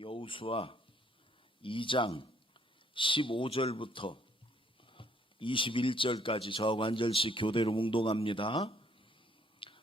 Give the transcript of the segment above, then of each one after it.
여호수아 2장 15절부터 21절까지 저하고 한 절씩 교대로 묵독합니다.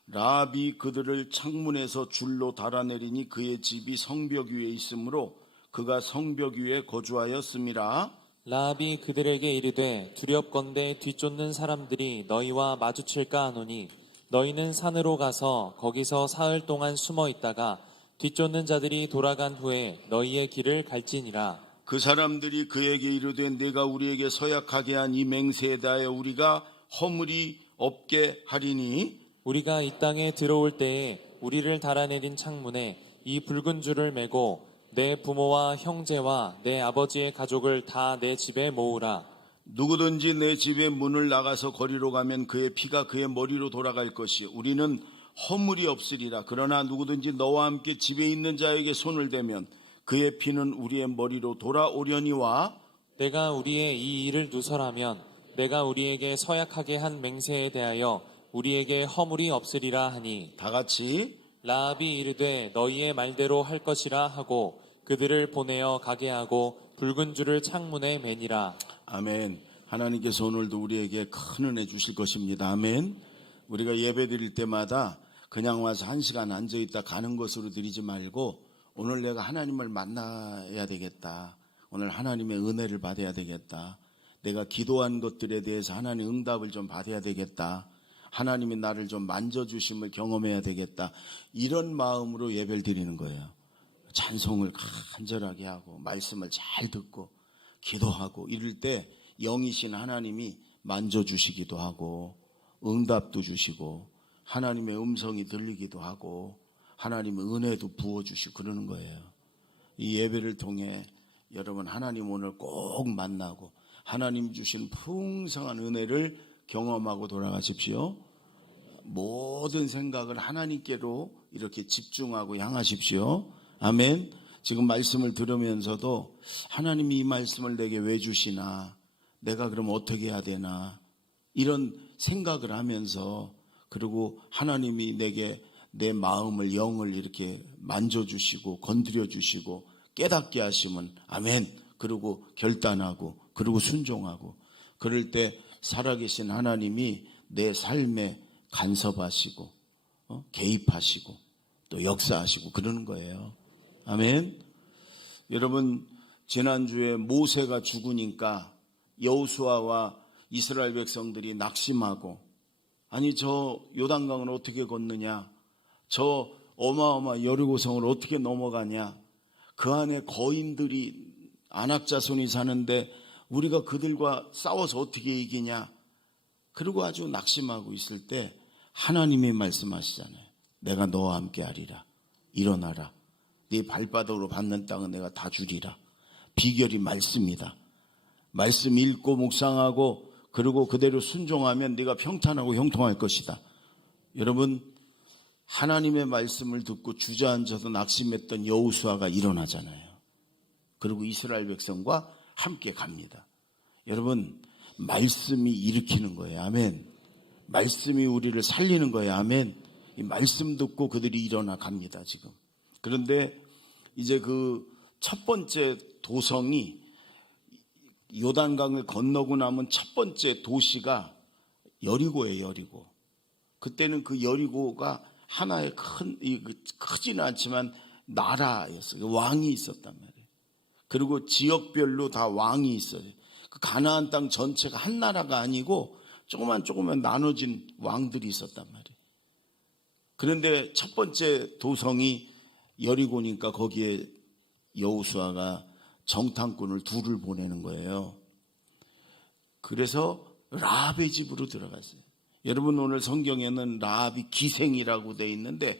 라합이 그들을 창문에서 줄로 달아내리니 그의 집이 성벽 위에 있으므로 그가 성벽 위에 거주하였음이라. 라합이 그들에게 이르되 두렵건대 뒤쫓는 사람들이 너희와 마주칠까 하노니 너희는 산으로 가서 거기서 사흘 동안 숨어 있다가 뒤쫓는 자들이 돌아간 후에 너희의 길을 갈지니라. 그 사람들이 그에게 이르되 네가 우리에게 서약하게 한 이 맹세에 대하여 우리가 허물이 없게 하리니 우리가 이 땅에 들어올 때에 우리를 달아내린 창문에 이 붉은 줄을 매고 내 부모와 형제와 내 아버지의 가족을 다 내 집에 모으라. 누구든지 내 집의 문을 나가서 거리로 가면 그의 피가 그의 머리로 돌아갈 것이요 우리는 허물이 없으리라. 그러나 누구든지 너와 함께 집에 있는 자에게 손을 대면 그의 피는 우리의 머리로 돌아오려니와. 내가 우리의 이 일을 누설하면 내가 우리에게 서약하게 한 맹세에 대하여 우리에게 허물이 없으리라 하니 다 같이 라합이 이르되 너희의 말대로 할 것이라 하고 그들을 보내어 가게 하고 붉은 줄을 창문에 매니라. 아멘. 하나님께서 오늘도 우리에게 큰 은혜 주실 것입니다. 아멘. 우리가 예배 드릴 때마다 그냥 와서 1시간 앉아있다 가는 것으로 드리지 말고 오늘 내가 하나님을 만나야 되겠다. 오늘 하나님의 은혜를 받아야 되겠다. 내가 기도한 것들에 대해서 하나님의 응답을 좀 받아야 되겠다. 하나님이 나를 좀 만져주심을 경험해야 되겠다. 이런 마음으로 예배를 드리는 거예요. 찬송을 간절하게 하고 말씀을 잘 듣고 기도하고 이럴 때 영이신 하나님이 만져주시기도 하고 응답도 주시고 하나님의 음성이 들리기도 하고 하나님의 은혜도 부어주시고 그러는 거예요. 이 예배를 통해 여러분 하나님 오늘 꼭 만나고 하나님 주신 풍성한 은혜를 경험하고 돌아가십시오. 모든 생각을 하나님께로 이렇게 집중하고 향하십시오. 아멘. 지금 말씀을 들으면서도 하나님이 이 말씀을 내게 왜 주시나, 내가 그럼 어떻게 해야 되나, 이런 생각을 하면서, 그리고 하나님이 내게 내 마음을, 영을 이렇게 만져주시고 건드려주시고 깨닫게 하시면 아멘. 그리고 결단하고 그리고 순종하고 그럴 때 살아계신 하나님이 내 삶에 간섭하시고 개입하시고 또 역사하시고 그러는 거예요. 아멘. 여러분 지난주에 모세가 죽으니까 여호수아와 이스라엘 백성들이 낙심하고 아니 저 요단강을 어떻게 건느냐, 저 어마어마한 여리고성을 어떻게 넘어가냐, 그 안에 거인들이 안악자손이 사는데 우리가 그들과 싸워서 어떻게 이기냐, 그리고 아주 낙심하고 있을 때 하나님이 말씀하시잖아요. 내가 너와 함께 하리라. 일어나라. 네 발바닥으로 밟는 땅은 내가 다 주리라. 비결이 말씀이다. 말씀 읽고 묵상하고 그리고 그대로 순종하면 네가 평탄하고 형통할 것이다. 여러분 하나님의 말씀을 듣고 주저앉아서 낙심했던 여호수아가 일어나잖아요. 그리고 이스라엘 백성과 함께 갑니다. 여러분 말씀이 일으키는 거예요. 아멘. 말씀이 우리를 살리는 거예요. 아멘. 이 말씀 듣고 그들이 일어나 갑니다. 지금. 그런데 이제 그 첫 번째 도성이 요단강을 건너고 나면 첫 번째 도시가 여리고예요. 여리고. 그때는 그 여리고가 하나의 크지는 않지만 나라였어요. 왕이 있었단 말이에요. 그리고 지역별로 다 왕이 있어요. 그 가나안 땅 전체가 한 나라가 아니고 조그만 나눠진 왕들이 있었단 말이에요. 그런데 첫 번째 도성이 여리고니까 거기에 여호수아가 정탐꾼을 둘을 보내는 거예요. 그래서 라합의 집으로 들어갔어요. 여러분 오늘 성경에는 라합이 기생이라고 되어 있는데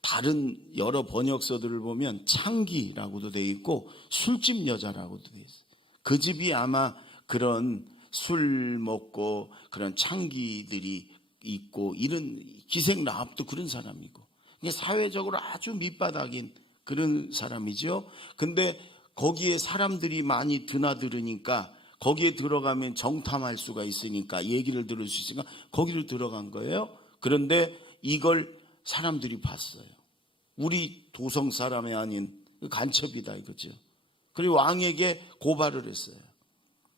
다른 여러 번역서들을 보면 창기라고도 되어 있고 술집 여자라고도 되어 있어요. 그 집이 아마 그런 술 먹고 그런 창기들이 있고 이런 기생 라합도 그런 사람이고 사회적으로 아주 밑바닥인 그런 사람이죠. 근데 거기에 사람들이 많이 드나들으니까 거기에 들어가면 정탐할 수가 있으니까 얘기를 들을 수 있으니까 거기로 들어간 거예요. 그런데 이걸 사람들이 봤어요. 우리 도성 사람이 아닌 간첩이다 이거죠. 그리고 왕에게 고발을 했어요.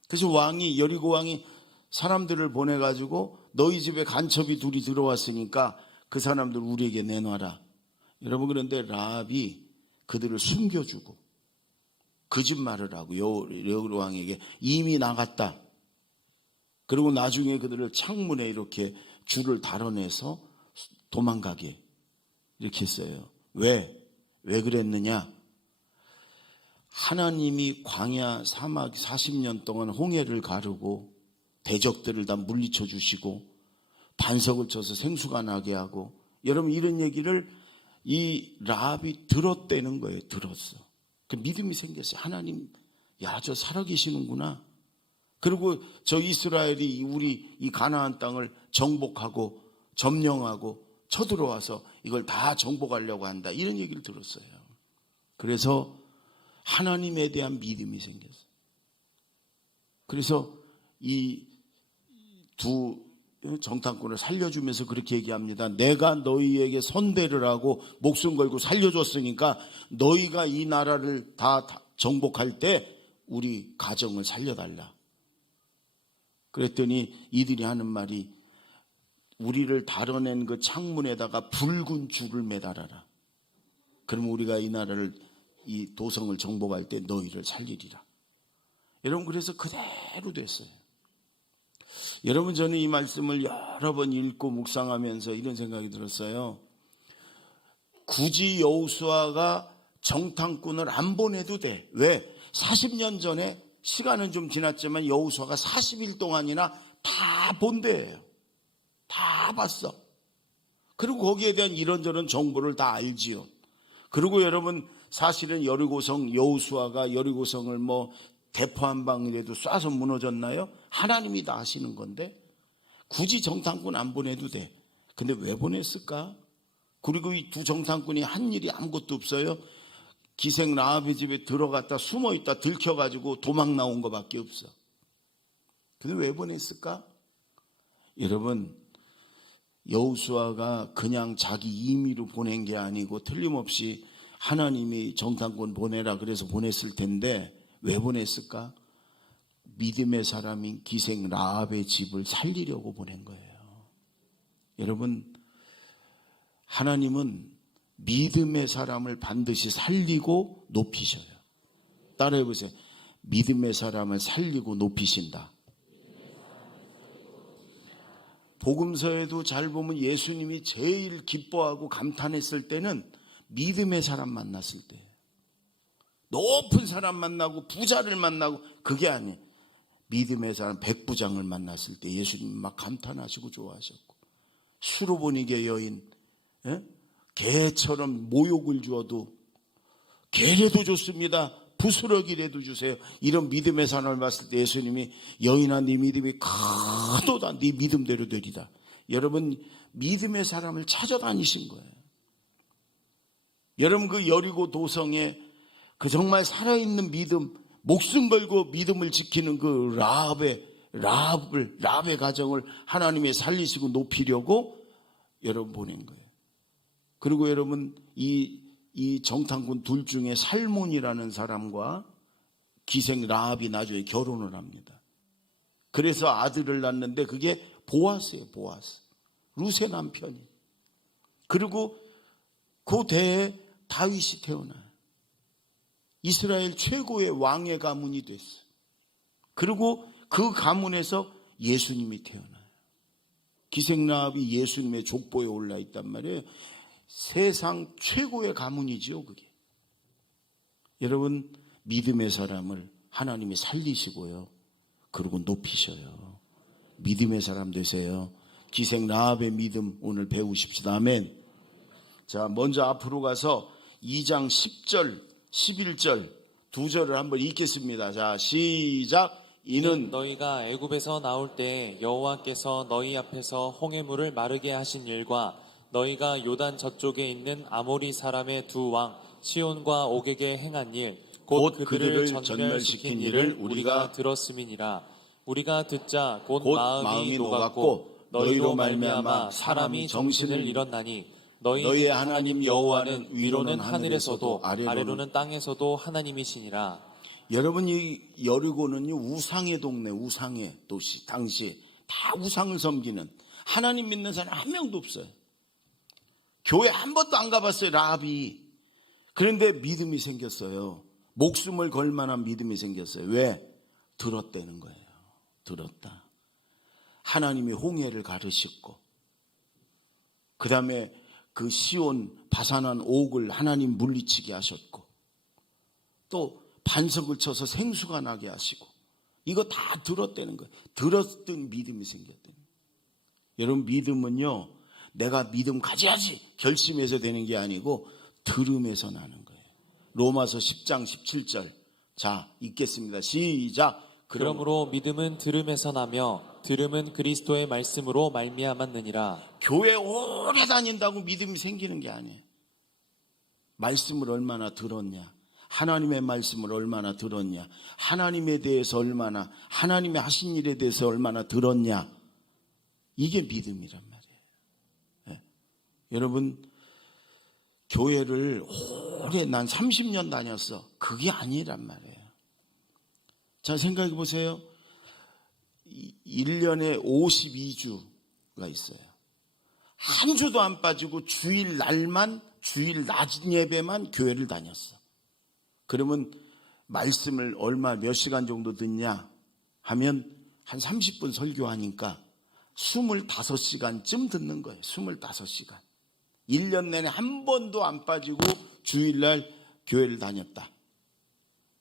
그래서 왕이 여리고 왕이 사람들을 보내가지고 너희 집에 간첩이 둘이 들어왔으니까 그 사람들 우리에게 내놔라. 여러분 그런데 라합이 그들을 숨겨주고 거짓말을 하고 여리고 왕에게 이미 나갔다. 그리고 나중에 그들을 창문에 이렇게 줄을 달아내서 도망가게 이렇게 했어요. 왜 그랬느냐? 하나님이 광야 사막 40년 동안 홍해를 가르고 대적들을 다 물리쳐 주시고 반석을 쳐서 생수가 나게 하고, 여러분 이런 얘기를 이 라합이 들었다는 거예요. 들었어. 그 믿음이 생겼어요. 하나님, 야, 저 살아계시는구나. 그리고 저 이스라엘이 우리 이 가나안 땅을 정복하고 점령하고 쳐들어와서 이걸 다 정복하려고 한다. 이런 얘기를 들었어요. 그래서 하나님에 대한 믿음이 생겼어요. 그래서 이 두 정탐꾼을 살려주면서 그렇게 얘기합니다. 내가 너희에게 선대를 하고 목숨 걸고 살려줬으니까 너희가 이 나라를 다 정복할 때 우리 가정을 살려달라. 그랬더니 이들이 하는 말이 우리를 달아낸 그 창문에다가 붉은 줄을 매달아라. 그러면 우리가 이 나라를 이 도성을 정복할 때 너희를 살리리라. 여러분 그래서 그대로 됐어요. 여러분 저는 이 말씀을 여러 번 읽고 묵상하면서 이런 생각이 들었어요. 굳이 여호수아가 정탐꾼을 안 보내도 돼. 왜? 40년 전에 시간은 좀 지났지만 여호수아가 40일 동안이나 다 본대예요. 다 봤어. 그리고 거기에 대한 이런저런 정보를 다 알지요. 그리고 여러분 사실은 여리고성 여호수아가 여리고성을 뭐 대포 한 방이라도 쏴서 무너졌나요? 하나님이 다 하시는 건데 굳이 정탐꾼 안 보내도 돼. 근데 왜 보냈을까? 그리고 이 두 정탐꾼이 한 일이 아무것도 없어요. 기생 라합의 집에 들어갔다 숨어있다 들켜가지고 도망 나온 것밖에 없어. 근데 왜 보냈을까? 여러분 여호수아가 그냥 자기 임의로 보낸 게 아니고 틀림없이 하나님이 정탐꾼 보내라 그래서 보냈을 텐데 왜 보냈을까? 믿음의 사람인 기생 라합의 집을 살리려고 보낸 거예요. 여러분 하나님은 믿음의 사람을 반드시 살리고 높이셔요. 따라해 보세요. 믿음의 사람을 살리고 높이신다. 복음서에도 잘 보면 예수님이 제일 기뻐하고 감탄했을 때는 믿음의 사람 만났을 때예요. 높은 사람 만나고 부자를 만나고 그게 아니에요. 믿음의 사람 백부장을 만났을 때 예수님 막 감탄하시고 좋아하셨고, 수로보니게 여인 개처럼 모욕을 주어도 개라도 좋습니다. 부스러기라도 주세요. 이런 믿음의 사람을 봤을 때 예수님이 여인아 네 믿음이 크도다. 네 믿음대로 되리다. 여러분 믿음의 사람을 찾아다니신 거예요. 여러분 그 여리고 도성에 그 정말 살아있는 믿음, 목숨 걸고 믿음을 지키는 그 라합의 가정을 하나님이 살리시고 높이려고 여러분 보낸 거예요. 그리고 여러분 이 정탐꾼 둘 중에 살몬이라는 사람과 기생 라합이 나중에 결혼을 합니다. 그래서 아들을 낳는데 그게 보아스예요. 보아스. 루세 남편이. 그리고 그 대에 다윗이 태어나요. 이스라엘 최고의 왕의 가문이 됐어요. 그리고 그 가문에서 예수님이 태어나요. 기생 라합이 예수님의 족보에 올라 있단 말이에요. 세상 최고의 가문이지요, 그게. 여러분, 믿음의 사람을 하나님이 살리시고요. 그리고 높이셔요. 믿음의 사람 되세요. 기생 라합의 믿음 오늘 배우십시다. 아멘. 자, 먼저 앞으로 가서 2장 10절, 11절 두 절을 한번 읽겠습니다. 자, 시작. 이는 너희가 애굽에서 나올 때 여호와께서 너희 앞에서 홍해물을 마르게 하신 일과 너희가 요단 저쪽에 있는 아모리 사람의 두 왕 시온과 옥에게 행한 일 곧 그들을 전멸시킨 일을 우리가 들었음이니라. 우리가 듣자 곧 마음이 녹았고 너희로 말미암아 사람이 정신을 잃었나니 너희의 하나님 여호와는 위로는 하늘에서도 아래로는 땅에서도 하나님이시니라. 여러분, 이 여리고는요, 우상의 동네, 우상의 도시. 당시 다 우상을 섬기는, 하나님 믿는 사람 한 명도 없어요. 교회 한 번도 안 가봤어요, 라합이. 그런데 믿음이 생겼어요. 목숨을 걸 만한 믿음이 생겼어요. 왜? 들었다는 거예요. 들었다. 하나님이 홍해를 가르셨고, 그 다음에 그 시온 바산한 옥을 하나님 물리치게 하셨고, 또 반석을 쳐서 생수가 나게 하시고, 이거 다 들었다는 거예요. 들었던 믿음이 생겼다는 거예요. 여러분, 믿음은요, 내가 믿음 가져야지 결심해서 되는 게 아니고 들음에서 나는 거예요. 로마서 10장 17절. 자, 읽겠습니다. 시작. 그러므로 믿음은 들음에서 나며 들음은 그리스도의 말씀으로 말미암았느니라. 교회 오래 다닌다고 믿음이 생기는 게 아니에요. 말씀을 얼마나 들었냐, 하나님의 말씀을 얼마나 들었냐, 하나님에 대해서 얼마나, 하나님의 하신 일에 대해서 얼마나 들었냐, 이게 믿음이란 말이에요. 네. 여러분, 교회를 오래, 난 30년 다녔어. 그게 아니란 말이에요. 자, 생각해 보세요. 1년에 52주가 있어요. 한 주도 안 빠지고 주일 날만, 주일 낮 예배만 교회를 다녔어. 그러면 말씀을 몇 시간 정도 듣냐 하면 한 30분 설교하니까 25시간쯤 듣는 거예요. 25시간. 1년 내내 한 번도 안 빠지고 주일날 교회를 다녔다.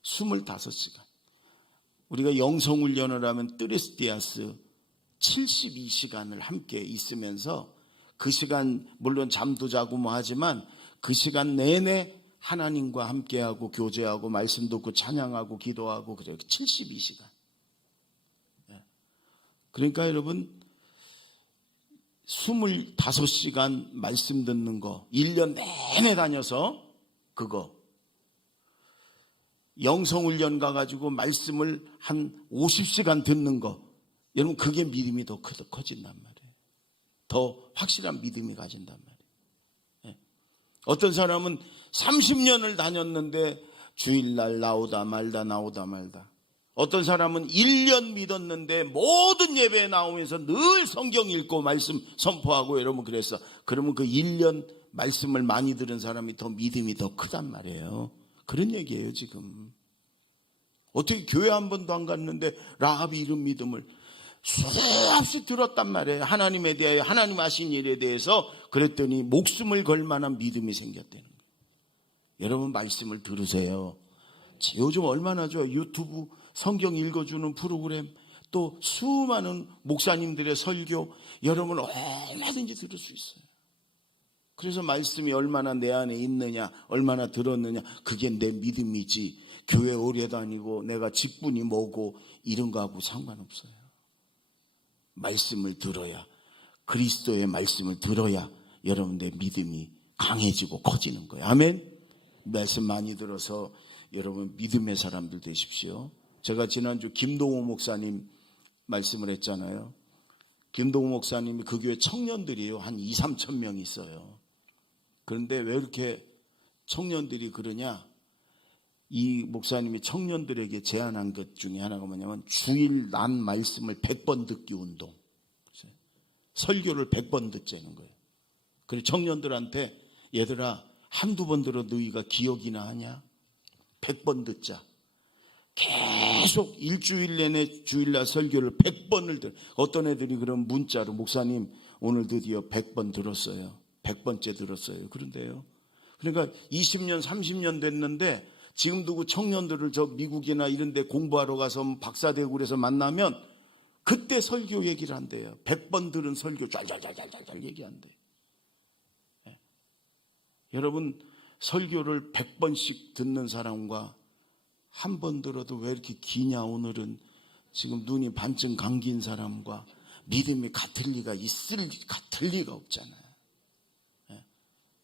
25시간. 우리가 영성훈련을 하면 뜨레스디아스 72시간을 함께 있으면서 그 시간 물론 잠도 자고 뭐 하지만 그 시간 내내 하나님과 함께하고 교제하고 말씀 듣고 찬양하고 기도하고 그래요. 72시간. 그러니까 여러분 25시간 말씀 듣는 거 1년 내내 다녀서 그거 영성훈련 가가지고 말씀을 한 50시간 듣는 거, 여러분 그게 믿음이 더 커진단 말이에요. 더 확실한 믿음이 가진단 말이에요. 어떤 사람은 30년을 다녔는데 주일날 나오다 말다 나오다 말다. 어떤 사람은 1년 믿었는데 모든 예배에 나오면서 늘 성경 읽고 말씀 선포하고 여러분 그랬어. 그러면 그 1년 말씀을 많이 들은 사람이 더 믿음이 더 크단 말이에요. 그런 얘기예요 지금. 어떻게 교회 한 번도 안 갔는데 라합이 이런 믿음을 수없이 들었단 말이에요. 하나님에 대하여 하나님 하신 일에 대해서. 그랬더니 목숨을 걸 만한 믿음이 생겼다는 거예요. 여러분 말씀을 들으세요. 요즘 얼마나 좋아요. 유튜브 성경 읽어주는 프로그램, 또 수많은 목사님들의 설교, 여러분 얼마든지 들을 수 있어요. 그래서 말씀이 얼마나 내 안에 있느냐, 얼마나 들었느냐, 그게 내 믿음이지 교회 오래 다니고 내가 직분이 뭐고 이런 거하고 상관없어요. 말씀을 들어야, 그리스도의 말씀을 들어야 여러분 내 믿음이 강해지고 커지는 거예요. 아멘. 말씀 많이 들어서 여러분 믿음의 사람들 되십시오. 제가 지난주 김동호 목사님 말씀을 했잖아요. 김동호 목사님이 그 교회 청년들이에요. 한 2, 3천 명 있어요. 그런데 왜 이렇게 청년들이 그러냐? 이 목사님이 청년들에게 제안한 것 중에 하나가 뭐냐면 주일 난 말씀을 100번 듣기 운동. 설교를 100번 듣자는 거예요. 그래서 청년들한테 얘들아 한두 번 들어 너희가 기억이나 하냐? 100번 듣자. 계속 일주일 내내 주일날 설교를 100번을 들어. 어떤 애들이 그런 문자로 목사님 오늘 드디어 100번 들었어요. 100번째 들었어요. 그런데요. 그러니까 20년 30년 됐는데 지금도 그 청년들을 저 미국이나 이런 데 공부하러 가서 박사되고 그래서 만나면 그때 설교 얘기를 한대요. 100번 들은 설교 잘 얘기한대요. 네. 여러분 설교를 100번씩 듣는 사람과 한 번 들어도 왜 이렇게 기냐 오늘은 지금 눈이 반쯤 감긴 사람과 믿음이 같을 리가 같을 리가 없잖아요. 네.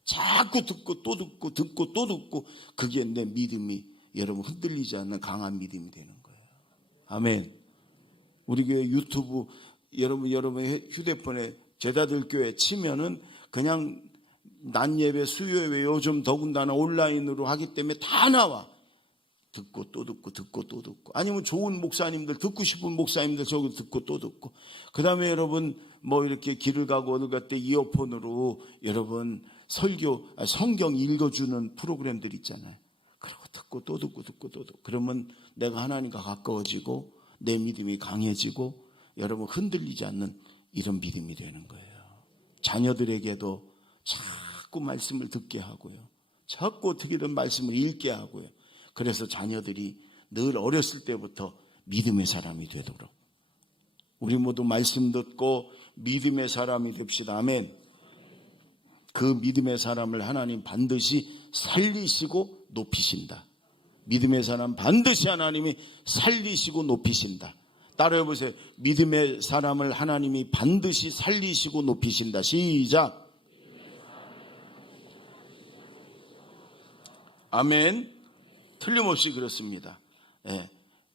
자꾸 듣고 또 듣고 듣고 또 듣고 그게 내 믿음이 여러분 흔들리지 않는 강한 믿음이 되는 거예요. 아멘. 우리 교회 유튜브 여러분의 휴대폰에 제자들 교회 치면은 그냥 낮 예배, 수요 예배 요즘 더군다나 온라인으로 하기 때문에 다 나와. 듣고 또 듣고 듣고 또 듣고, 아니면 좋은 목사님들, 듣고 싶은 목사님들 저기 듣고 또 듣고, 그 다음에 여러분 뭐 이렇게 길을 가고 어느 갈 때 이어폰으로 여러분 성경 읽어주는 프로그램들 있잖아요. 그리고 듣고 또 듣고 듣고 또 듣고, 그러면 내가 하나님과 가까워지고 내 믿음이 강해지고 여러분 흔들리지 않는 이런 믿음이 되는 거예요. 자녀들에게도 자꾸 말씀을 듣게 하고요, 자꾸 어떻게든 말씀을 읽게 하고요. 그래서 자녀들이 늘 어렸을 때부터 믿음의 사람이 되도록 우리 모두 말씀 듣고 믿음의 사람이 됩시다. 아멘. 그 믿음의 사람을 하나님 반드시 살리시고 높이신다. 믿음의 사람 반드시 하나님이 살리시고 높이신다. 따라해 보세요. 믿음의 사람을 하나님이 반드시 살리시고 높이신다. 시작. 아멘. 틀림없이 그렇습니다. 예.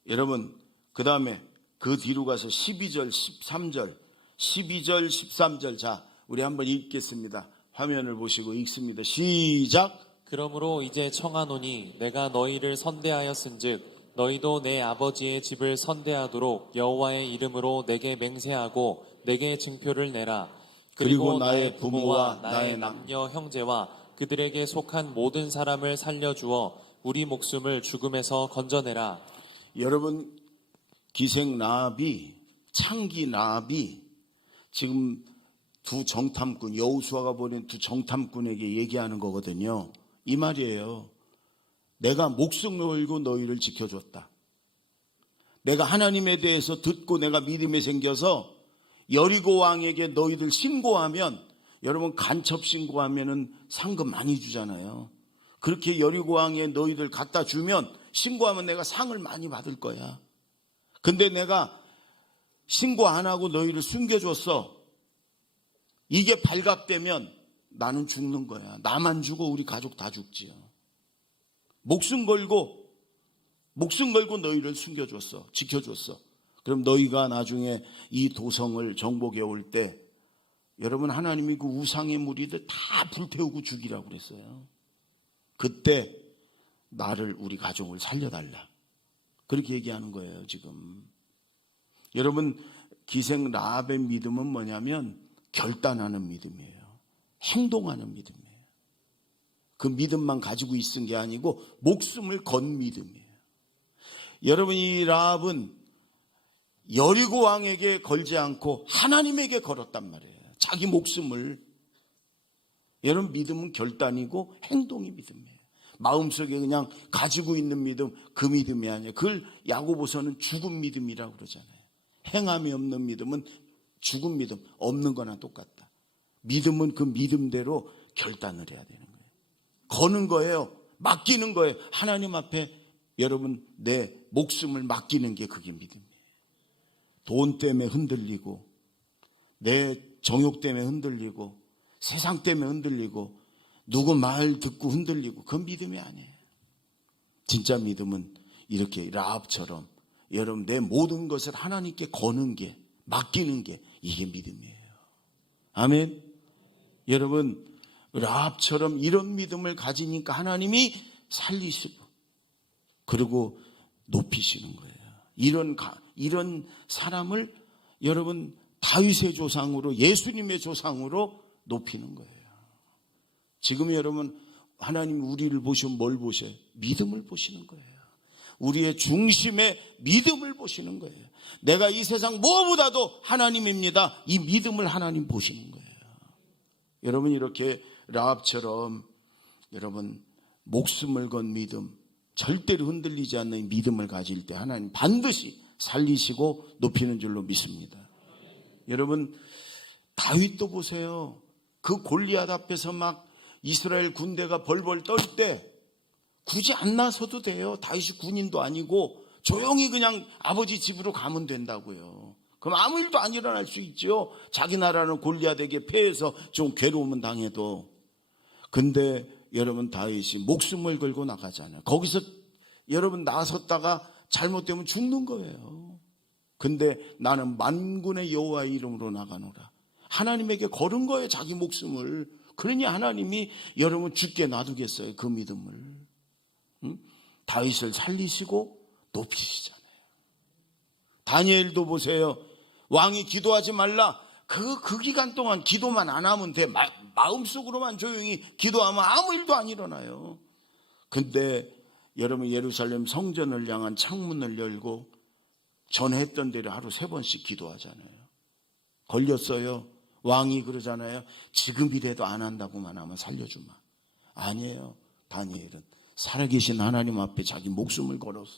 여러분, 그 다음에 그 뒤로 가서 12절, 13절, 12절, 13절. 자, 우리 한번 읽겠습니다. 화면을 보시고 읽습니다. 시작. 그러므로 이제 청하노니 내가 너희를 선대하였은즉 너희도 내 아버지의 집을 선대하도록 여호와의 이름으로 내게 맹세하고 내게 증표를 내라. 그리고 나의 부모와 나의 남녀 형제와 그들에게 속한 모든 사람을 살려주어 우리 목숨을 죽음에서 건져내라. 여러분, 기생 라합이, 창기 라합이 지금 두 정탐꾼, 여호수아가 보낸 두 정탐꾼에게 얘기하는 거거든요. 이 말이에요. 내가 목숨을 걸고 너희를 지켜줬다. 내가 하나님에 대해서 듣고 내가 믿음이 생겨서 여리고 왕에게 너희들 신고하면, 여러분 간첩 신고하면은 상금 많이 주잖아요. 그렇게 여리고 왕에 너희들 갖다 주면, 신고하면 내가 상을 많이 받을 거야. 근데 내가 신고 안 하고 너희를 숨겨줬어. 이게 발각되면 나는 죽는 거야. 나만 죽어 우리 가족 다 죽지요. 목숨 걸고 너희를 숨겨줬어. 지켜줬어. 그럼 너희가 나중에 이 도성을 정복해 올 때 여러분 하나님이 그 우상의 무리들 다 불태우고 죽이라고 그랬어요. 그때 나를, 우리 가족을 살려달라. 그렇게 얘기하는 거예요 지금. 여러분, 기생 라합의 믿음은 뭐냐면 결단하는 믿음이에요. 행동하는 믿음이에요. 그 믿음만 가지고 있은 게 아니고 목숨을 건 믿음이에요. 여러분, 이 라합은 여리고 왕에게 걸지 않고 하나님에게 걸었단 말이에요. 자기 목숨을. 여러분, 믿음은 결단이고 행동이 믿음이에요. 마음속에 그냥 가지고 있는 믿음, 그 믿음이 아니에요. 그걸 야고보서는 죽은 믿음이라고 그러잖아요. 행함이 없는 믿음은 죽은 믿음, 없는 거나 똑같다. 믿음은 그 믿음대로 결단을 해야 되는 거예요. 거는 거예요. 맡기는 거예요. 하나님 앞에 여러분 내 목숨을 맡기는 게 그게 믿음이에요. 돈 때문에 흔들리고, 내 정욕 때문에 흔들리고, 세상 때문에 흔들리고, 누구 말 듣고 흔들리고, 그건 믿음이 아니에요. 진짜 믿음은 이렇게 라합처럼 여러분 내 모든 것을 하나님께 거는 게, 맡기는 게, 이게 믿음이에요. 아멘. 여러분, 라합처럼 이런 믿음을 가지니까 하나님이 살리시고 그리고 높이시는 거예요. 이런 사람을 여러분 다윗의 조상으로, 예수님의 조상으로 높이는 거예요. 지금 여러분 하나님 우리를 보시면 뭘 보셔요? 믿음을 보시는 거예요. 우리의 중심에 믿음을 보시는 거예요. 내가 이 세상 무엇보다도 하나님입니다. 이 믿음을 하나님 보시는 거예요. 여러분, 이렇게 라합처럼 여러분 목숨을 건 믿음, 절대로 흔들리지 않는 믿음을 가질 때 하나님 반드시 살리시고 높이는 줄로 믿습니다. 여러분, 다윗도 보세요. 그 골리앗 앞에서 막 이스라엘 군대가 벌벌 떨 때 굳이 안 나서도 돼요. 다윗이 군인도 아니고 조용히 그냥 아버지 집으로 가면 된다고요. 그럼 아무 일도 안 일어날 수 있죠. 자기 나라는 골리앗에게 패해서 좀 괴로움은 당해도. 근데 여러분, 다윗이 목숨을 걸고 나가잖아요. 거기서 여러분 나섰다가 잘못되면 죽는 거예요. 근데 나는 만군의 여호와의 이름으로 나가노라. 하나님에게 걸은 거예요. 자기 목숨을. 그러니 하나님이 여러분 죽게 놔두겠어요? 그 믿음을. 다윗을 살리시고 높이시잖아요. 다니엘도 보세요. 왕이 기도하지 말라. 그 기간 동안 기도만 안 하면 돼. 마음속으로만 조용히 기도하면 아무 일도 안 일어나요. 근데 여러분 예루살렘 성전을 향한 창문을 열고 전했던 대로 하루 3번씩 기도하잖아요. 걸렸어요. 왕이 그러잖아요. 지금이라도 안 한다고만 하면 살려주마. 아니에요. 다니엘은 살아계신 하나님 앞에 자기 목숨을 걸었어.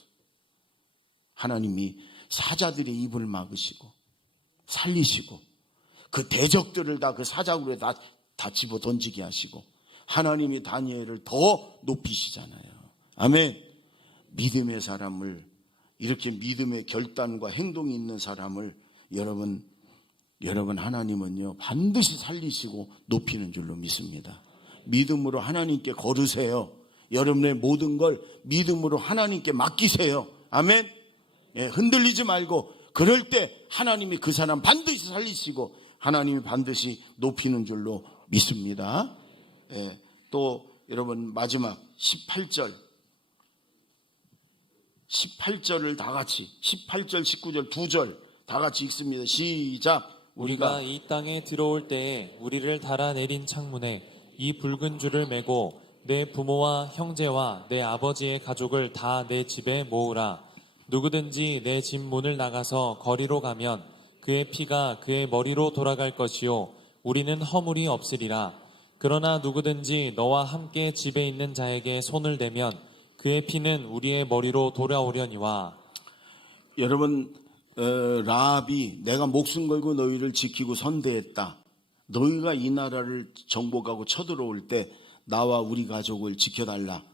하나님이 사자들의 입을 막으시고 살리시고 그 대적들을 다 그 사자굴에 다 집어 던지게 하시고 하나님이 다니엘을 더 높이시잖아요. 아멘. 믿음의 사람을, 이렇게 믿음의 결단과 행동이 있는 사람을 여러분 하나님은요 반드시 살리시고 높이는 줄로 믿습니다. 믿음으로 하나님께 걸으세요. 여러분의 모든 걸 믿음으로 하나님께 맡기세요. 아멘. 예, 흔들리지 말고 그럴 때 하나님이 그 사람 반드시 살리시고 하나님이 반드시 높이는 줄로 믿습니다. 예, 또 여러분 마지막 18절을 다 같이 18절 19절 2절 다 같이 읽습니다. 시작. 우리가 이 땅에 들어올 때에 우리를 달아내린 창문에 이 붉은 줄을 메고 내 부모와 형제와 내 아버지의 가족을 다 내 집에 모으라. 누구든지 내 집 문을 나가서 거리로 가면 그의 피가 그의 머리로 돌아갈 것이요 우리는 허물이 없으리라. 그러나 누구든지 너와 함께 집에 있는 자에게 손을 대면 그의 피는 우리의 머리로 돌아오려니와. 여러분 라합이 내가 목숨 걸고 너희를 지키고 선대했다. 너희가 이 나라를 정복하고 쳐들어올 때 나와 우리 가족을 지켜달라.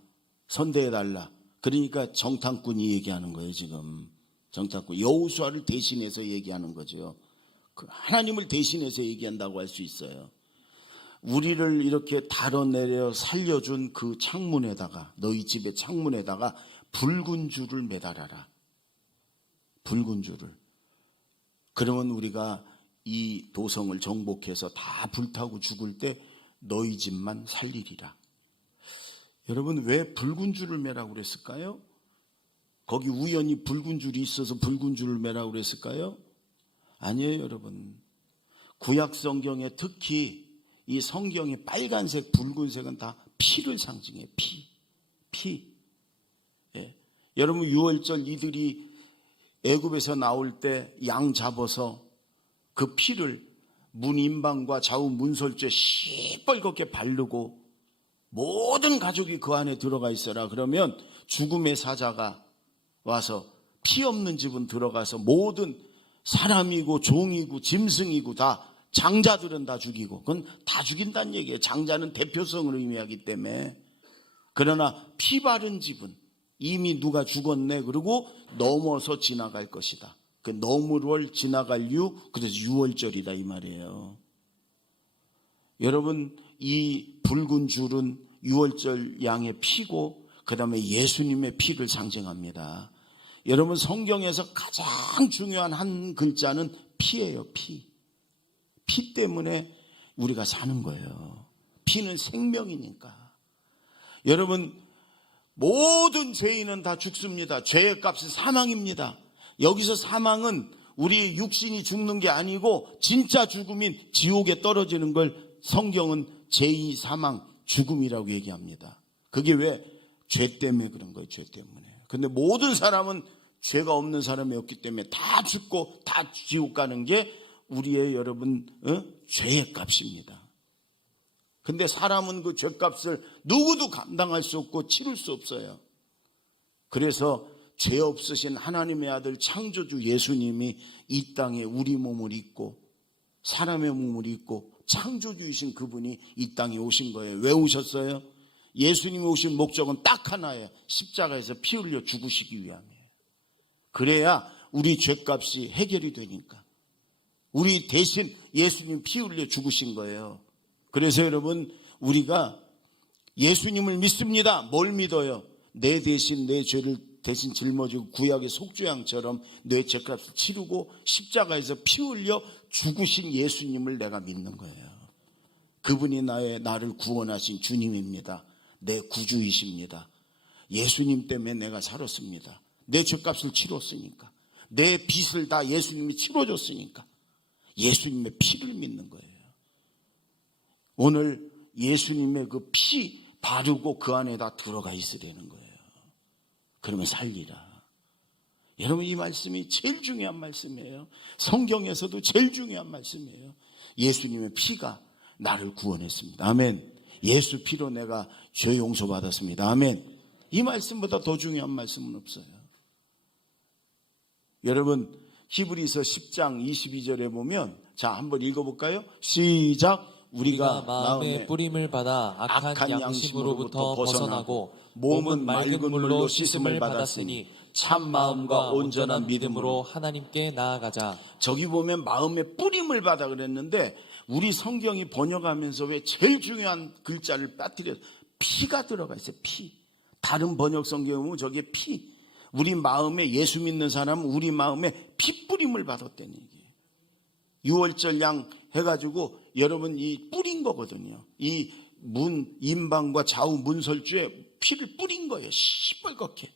선대해달라. 그러니까 정탐꾼이 얘기하는 거예요. 지금 정탐꾼 여호수아를 대신해서 얘기하는 거죠. 하나님을 대신해서 얘기한다고 할 수 있어요. 우리를 이렇게 달아내려 살려준 그 창문에다가 너희 집의 창문에다가 붉은 줄을 매달아라. 붉은 줄을. 그러면 우리가 이 도성을 정복해서 다 불타고 죽을 때 너희 집만 살리리라. 여러분 왜 붉은 줄을 매라고 그랬을까요? 거기 우연히 붉은 줄이 있어서 붉은 줄을 매라고 그랬을까요? 아니에요. 여러분 구약 성경에 특히 이 성경의 빨간색 붉은색은 다 피를 상징해요. 피. 예. 여러분 유월절 이들이 애굽에서 나올 때 양 잡아서 그 피를 문인방과 좌우 문설주에 시뻘겋게 바르고 모든 가족이 그 안에 들어가 있어라. 그러면 죽음의 사자가 와서 피 없는 집은 들어가서 모든 사람이고 종이고 짐승이고 다 장자들은 다 죽이고 그건 다 죽인다는 얘기예요. 장자는 대표성을 의미하기 때문에. 그러나 피 바른 집은 이미 누가 죽었네 그러고 넘어서 지나갈 것이다. 그 너무를 지나갈 유, 그래서 유월절이다 이 말이에요. 여러분 이 붉은 줄은 유월절 양의 피고 그 다음에 예수님의 피를 상징합니다. 여러분 성경에서 가장 중요한 한 글자는 피예요. 피 때문에 우리가 사는 거예요. 피는 생명이니까. 여러분 모든 죄인은 다 죽습니다. 죄의 값은 사망입니다. 여기서 사망은 우리 육신이 죽는 게 아니고 진짜 죽음인 지옥에 떨어지는 걸 성경은 제2 사망 죽음이라고 얘기합니다. 그게 왜? 죄 때문에 그런 거예요. 죄 때문에. 근데 모든 사람은 죄가 없는 사람이 없기 때문에 다 죽고 다 지옥 가는 게 우리의 여러분 죄의 값입니다. 근데 사람은 그 죄값을 누구도 감당할 수 없고 치를 수 없어요. 그래서 죄 없으신 하나님의 아들 창조주 예수님이 이 땅에 우리 몸을 입고 사람의 몸을 입고 창조주이신 그분이 이 땅에 오신 거예요. 왜 오셨어요? 예수님이 오신 목적은 딱 하나예요. 십자가에서 피 흘려 죽으시기 위함이에요. 그래야 우리 죄값이 해결이 되니까. 우리 대신 예수님 피 흘려 죽으신 거예요. 그래서 여러분 우리가 예수님을 믿습니다. 뭘 믿어요? 내 대신 내 죄를 대신 짊어지고 구약의 속죄양처럼 내 죄값을 치르고 십자가에서 피 흘려 죽으신 예수님을 내가 믿는 거예요. 그분이 나를 구원하신 주님입니다. 내 구주이십니다. 예수님 때문에 내가 살았습니다. 내 죄값을 치렀으니까. 내 빚을 다 예수님이 치러줬으니까. 예수님의 피를 믿는 거예요. 오늘 예수님의 그 피 바르고 그 안에다 들어가 있으려는 거예요. 그러면 살리라. 여러분, 이 말씀이 제일 중요한 말씀이에요. 성경에서도 제일 중요한 말씀이에요. 예수님의 피가 나를 구원했습니다. 아멘. 예수 피로 내가 죄 용서 받았습니다. 아멘. 이 말씀보다 더 중요한 말씀은 없어요. 여러분, 히브리서 10장 22절에 보면, 자, 한번 읽어볼까요? 시작. 우리가 마음의 뿌림을 받아 악한 양심으로부터 벗어나고 몸은 맑은 물로 씻음을 받았으니 참 마음과 온전한 믿음으로 하나님께 나아가자. 저기 보면 마음의 뿌림을 받아 그랬는데, 우리 성경이 번역하면서 왜 제일 중요한 글자를 빠뜨려서 피가 들어가 있어요. 피. 다른 번역 성경에 보면 저게 피. 우리 마음에, 예수 믿는 사람은 우리 마음에 피 뿌림을 받았다는 얘기예요. 6월절 양 해가지고 여러분 이 뿌린 거거든요. 이 임방과 좌우 문설주에 피를 뿌린 거예요. 시뻘겋게.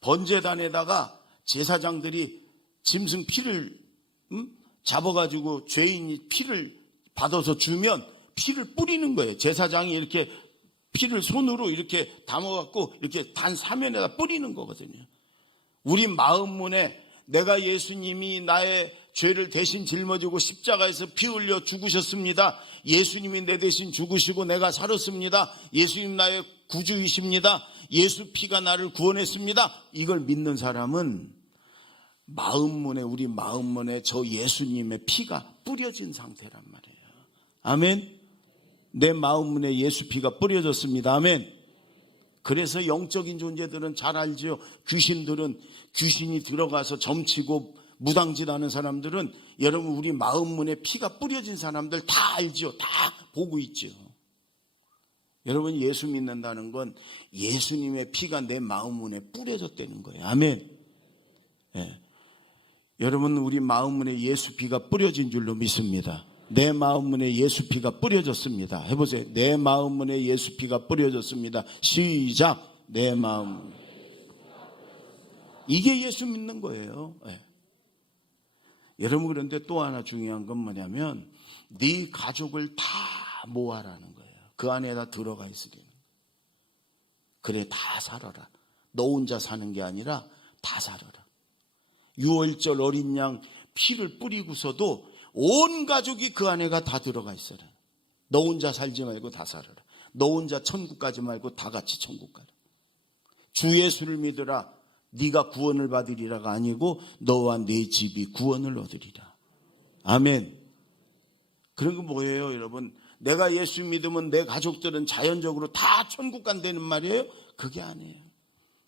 번제단에다가 제사장들이 짐승 피를 잡아가지고 죄인이 피를 받아서 주면 피를 뿌리는 거예요. 제사장이 이렇게 피를 손으로 이렇게 담아갖고 이렇게 단 사면에다 뿌리는 거거든요. 우리 마음문에 내가 예수님이 나의 죄를 대신 짊어지고 십자가에서 피 흘려 죽으셨습니다. 예수님이 내 대신 죽으시고 내가 살았습니다. 예수님 나의 구주이십니다. 예수 피가 나를 구원했습니다. 이걸 믿는 사람은 마음문에, 우리 마음문에 저 예수님의 피가 뿌려진 상태란 말이에요. 아멘. 내 마음문에 예수 피가 뿌려졌습니다. 아멘. 그래서 영적인 존재들은 잘 알죠. 귀신이 들어가서 점치고 무당질하는 사람들은 여러분 우리 마음문에 피가 뿌려진 사람들 다 알죠. 다 보고 있죠. 여러분, 예수 믿는다는 건 예수님의 피가 내 마음문에 뿌려졌다는 거예요. 아멘. 예. 여러분, 우리 마음문에 예수 피가 뿌려진 줄로 믿습니다. 내 마음문에 예수 피가 뿌려졌습니다. 해보세요. 내 마음문에 예수 피가 뿌려졌습니다. 시작. 내 마음. 이게 예수 믿는 거예요. 예. 여러분, 그런데 또 하나 중요한 건 뭐냐면 네 가족을 다 모아라는 거예요. 그 안에다 들어가 있으려는 거예요. 그래, 다 살아라. 너 혼자 사는 게 아니라 다 살아라. 6월절 어린 양 피를 뿌리고서도 온 가족이 그 안에가 다 들어가 있어라. 너 혼자 살지 말고 다 살아라. 너 혼자 천국 가지 말고 다 같이 천국 가라. 주 예수를 믿으라. 네가 구원을 받으리라가 아니고 너와 네 집이 구원을 얻으리라. 아멘. 그런 거 뭐예요, 여러분? 내가 예수 믿으면 내 가족들은 자연적으로 다 천국 간다는 말이에요? 그게 아니에요.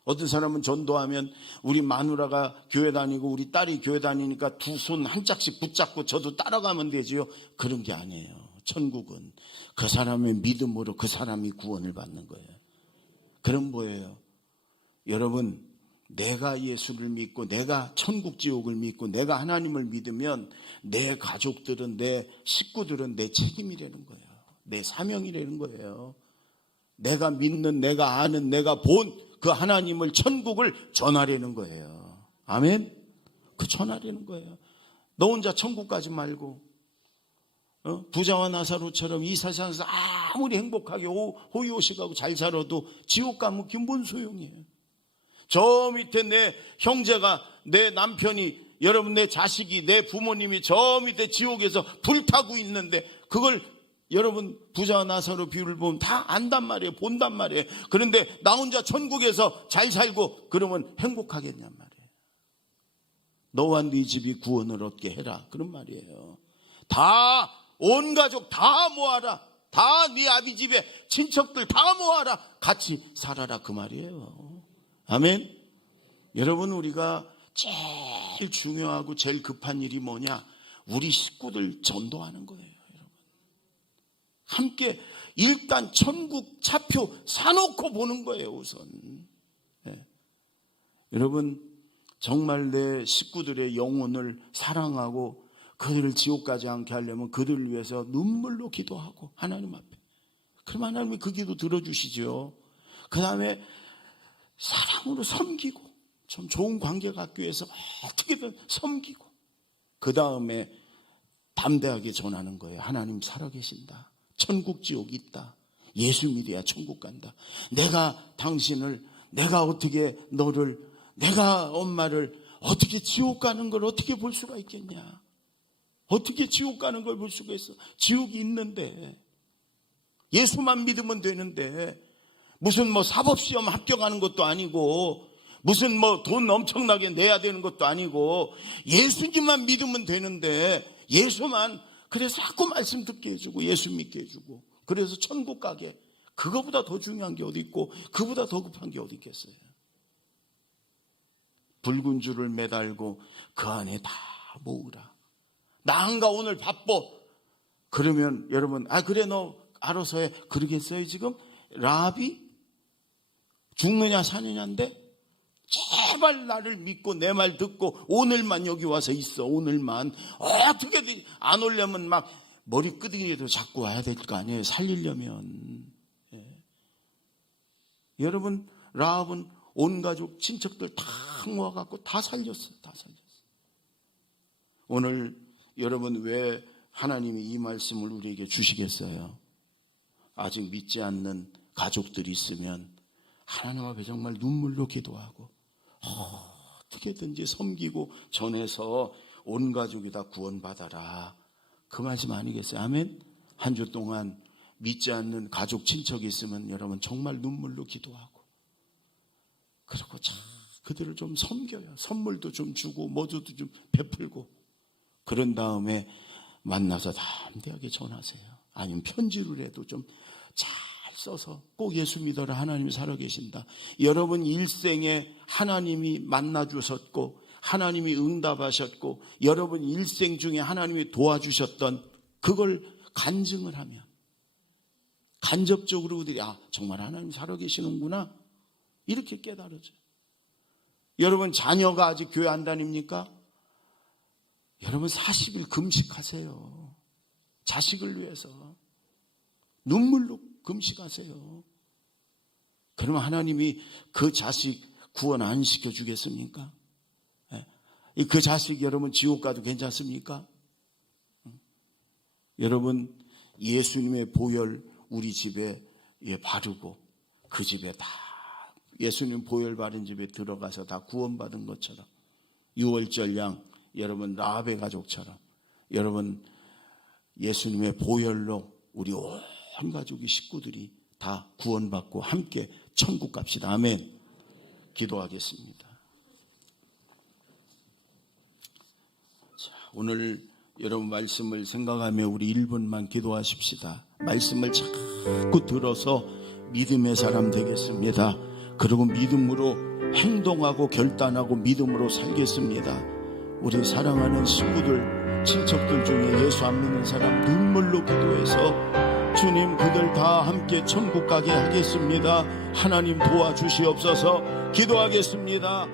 어떤 사람은 전도하면 우리 마누라가 교회 다니고 우리 딸이 교회 다니니까 두 손 한 짝씩 붙잡고 저도 따라가면 되지요. 그런 게 아니에요. 천국은 그 사람의 믿음으로 그 사람이 구원을 받는 거예요. 그럼 뭐예요? 여러분, 내가 예수를 믿고 내가 천국 지옥을 믿고 내가 하나님을 믿으면 내 가족들은, 내 식구들은 내 책임이라는 거예요. 내 사명이라는 거예요. 내가 믿는, 내가 아는, 내가 본 그 하나님을, 천국을 전하려는 거예요. 아멘. 그 전하려는 거예요. 너 혼자 천국 가지 말고 부자와 나사로처럼 이 세상에서 아무리 행복하게 호의호식하고 잘 살아도 지옥 가면 그게 뭔 소용이에요. 저 밑에 내 형제가, 내 남편이, 여러분 내 자식이, 내 부모님이 저 밑에 지옥에서 불타고 있는데 그걸 여러분 부자와 나사로 비유를 보면 다 안단 말이에요. 본단 말이에요. 그런데 나 혼자 천국에서 잘 살고 그러면 행복하겠냔 말이에요. 너와 네 집이 구원을 얻게 해라. 그런 말이에요. 다 온 가족 다 모아라. 다 네 아비 집에 친척들 다 모아라. 같이 살아라. 그 말이에요. 아멘. 여러분, 우리가 제일 중요하고 제일 급한 일이 뭐냐? 우리 식구들 전도하는 거예요. 여러분, 함께 일단 천국 차표 사놓고 보는 거예요. 우선. 네. 여러분, 정말 내 식구들의 영혼을 사랑하고 그들을 지옥 가지 않게 하려면 그들을 위해서 눈물로 기도하고 하나님 앞에. 그럼 하나님이 그 기도 들어주시죠. 그 다음에 사랑으로 섬기고, 좀 좋은 관계 갖기 위해서 어떻게든 섬기고, 그 다음에 담대하게 전하는 거예요. 하나님 살아계신다. 천국 지옥 있다. 예수 믿어야 천국 간다. 내가 당신을, 내가 어떻게 너를, 내가 엄마를 어떻게 지옥 가는 걸 어떻게 볼 수가 있겠냐. 어떻게 지옥 가는 걸 볼 수가 있어. 지옥이 있는데, 예수만 믿으면 되는데, 무슨 뭐 사법시험 합격하는 것도 아니고, 무슨 뭐 돈 엄청나게 내야 되는 것도 아니고, 예수님만 믿으면 되는데, 예수만, 그래서 자꾸 말씀 듣게 해주고 예수 믿게 해주고, 그래서 천국 가게, 그거보다 더 중요한 게 어디 있고 그보다 더 급한 게 어디 있겠어요. 붉은 줄을 매달고 그 안에 다 모으라. 나 한가 오늘 바빠. 그러면 여러분, 그래 너 알아서 해. 그러겠어요 지금? 라비? 죽느냐 사느냐인데 제발 나를 믿고 내 말 듣고 오늘만 여기 와서 있어. 오늘만. 어떻게든 안 오려면 막 머리 끄댕이에도 잡고 와야 될 거 아니에요. 살리려면. 예. 여러분, 라합은 온 가족 친척들 다 모아갖고 다 살렸어요. 다 살렸어요. 오늘 여러분, 왜 하나님이 이 말씀을 우리에게 주시겠어요? 아직 믿지 않는 가족들이 있으면 하나님 앞에 정말 눈물로 기도하고 어떻게든지 섬기고 전해서 온 가족이 다 구원받아라. 그 말씀 아니겠어요? 아멘? 한 주 동안 믿지 않는 가족 친척이 있으면 여러분 정말 눈물로 기도하고, 그리고 참 그들을 좀 섬겨요. 선물도 좀 주고 뭐도 좀 베풀고, 그런 다음에 만나서 담대하게 전하세요. 아니면 편지를 해도 좀 잘 써서 꼭 예수 믿어라. 하나님이 살아계신다. 여러분 일생에 하나님이 만나주셨고 하나님이 응답하셨고 여러분 일생 중에 하나님이 도와주셨던 그걸 간증을 하면 간접적으로 그들이 정말 하나님 살아계시는구나 이렇게 깨달아져요. 여러분 자녀가 아직 교회 안 다닙니까? 여러분 40일 금식하세요. 자식을 위해서 눈물로 금식하세요. 그러면 하나님이 그 자식 구원 안 시켜주겠습니까? 그 자식 여러분 지옥 가도 괜찮습니까? 여러분 예수님의 보혈 우리 집에 바르고 그 집에 다 예수님 보혈 바른 집에 들어가서 다 구원받은 것처럼 유월절 양 여러분 라합의 가족처럼 여러분 예수님의 보혈로 우리 온 가족이 식구들이 다 구원받고 함께 천국 갑시다. 아멘. 기도하겠습니다. 자, 오늘 여러분 말씀을 생각하며 우리 1분만 기도하십시다. 말씀을 자꾸 들어서 믿음의 사람 되겠습니다. 그리고 믿음으로 행동하고 결단하고 믿음으로 살겠습니다. 우리 사랑하는 친구들, 친척들 중에 예수 안 믿는 사람 눈물로 기도해서 주님 그들 다 함께 천국 가게 하겠습니다. 하나님 도와주시옵소서. 기도하겠습니다.